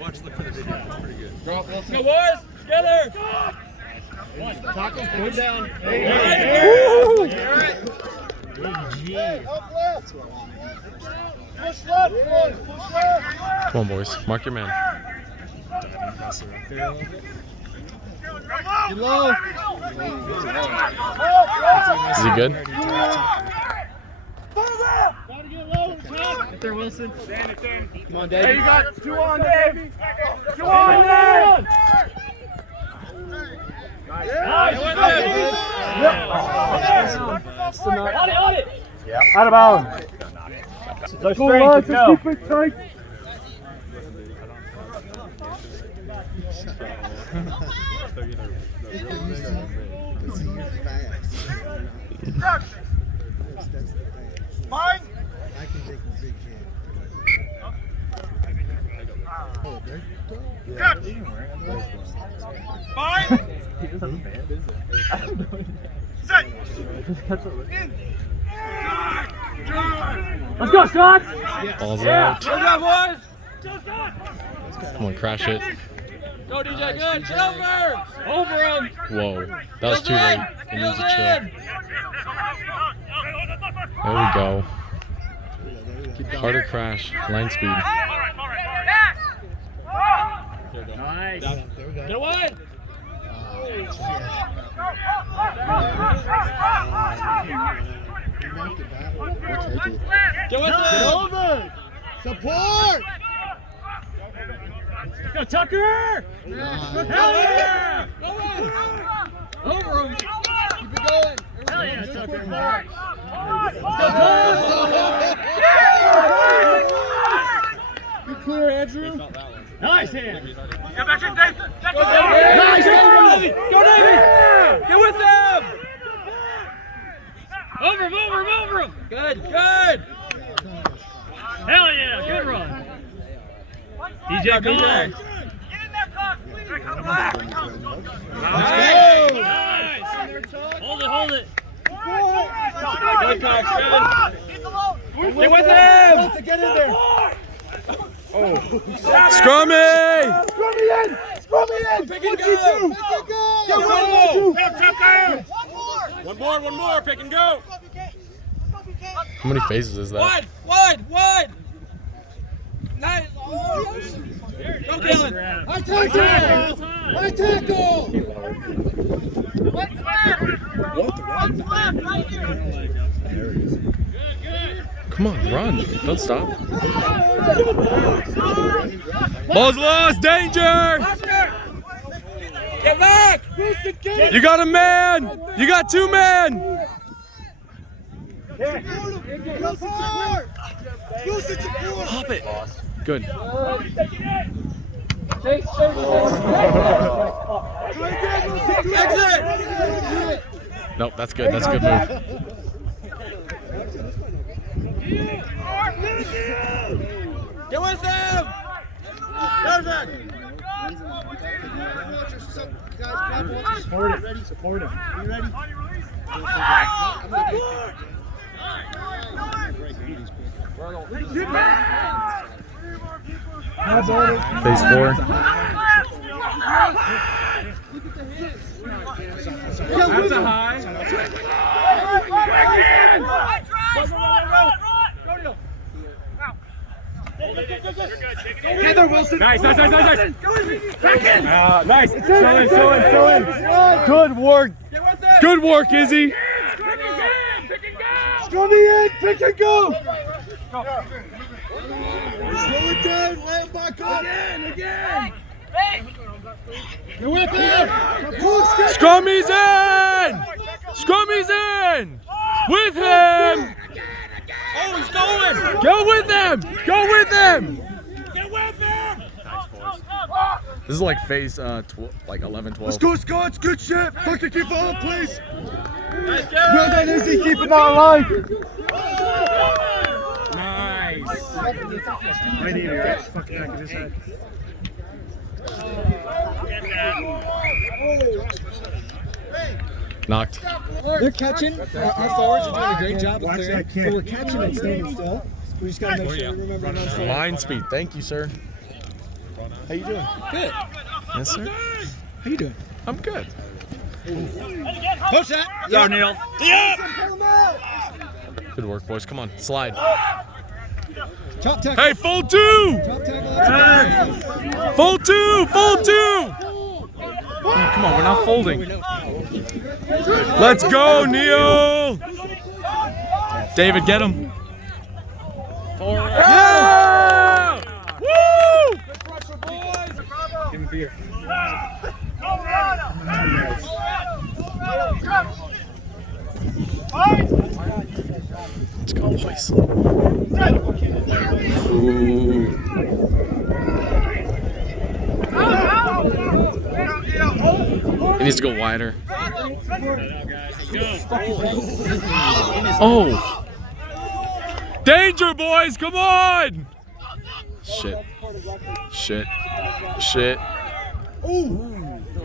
Watch the video. It's pretty good. Go, boys! Together! Tackles, point down. Come on, boys. Mark your man. Get low. Is he good? Gotta get low. Get there, Wilson. Come on, Dave. Hey, you got 2 on, Dave! 2 on, Dave! Nice! On it! Yeah. Out of bounds. So straight, go. Keep it tight. Mine. I can take a big hit. Oh, there you go. Mine. Set. Let's go, Scots. Balls out. Good job, boys! Come on, crash it. Go, DJ, good! Get over! Over him! Whoa. That was too late. He needs to chill. There we go. Harder crash. Line speed. Nice. Get away! Get with Get it! over. Support. Go, Tucker. Hell yeah! Go in! Over him! Keep it going. Hell yeah, Tucker. You clear, Andrew. Nice hand. Get back in, Dave. Nice! Go, Navy! Go, Navy! Get with them! Over him, over him, over him! Good, good! Hell yeah, good run. DJ, come on. Get in there, Cox, please. Come back. Nice! Nice. Hold it, hold it. Good, Cox, good! He's alone. Get with him! Get in there. Scrummy! Scrummy in. Scrummy in. Pick and go! Get Go! One more, pick and go! How many phases is that? Wide! Nice! Go, Kellen! I tackle. I tackle. What's left? What's left? Right here. Come on, run. Don't stop. Ball's lost. Danger! Get back! You got a man! You got 2 men! Pop it. Good. Exit! Nope, that's good. That's a good move. Get with them! Perfect! Support him. You ready? Phase 4. That's a high. Get there, Wilson. Nice. Back in. Nice. Fill in. Good work. Good work, Izzy. Scrummy in. Pick and go. Slow it down. Land back up. Again. You're with him. Scrummy's in. Scrummy's in. With him. Oh, he's going! Go with him. Go with him. Get with him! This is like phase 11, 12. Let's go, Scots. Good shit. Fucking keep on, please. Nice, Well done, Izzy. Keeping that alive. Nice. I need to get fucking back in his head. Knocked. They're catching. Our forwards are doing a great job of clearing. So we're catching and standing still. We just gotta make sure we remember not to. Line speed. Thank you, sir. How you doing? Good. Yes, sir. How you doing? I'm good. Post that. Go, Neil. Good work, boys. Come on, slide. Chop tackle. Hey, full two! Chop tackle. That's Full two! Full two! Oh, come on, we're not folding. Let's go, Neil! David, get him. Yeah! Woo! Give him beer. Let's go, boys. Ooh. He needs to go wider. Oh! Danger, boys! Come on! Shit. Shit. Shit.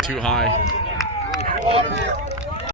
Too high.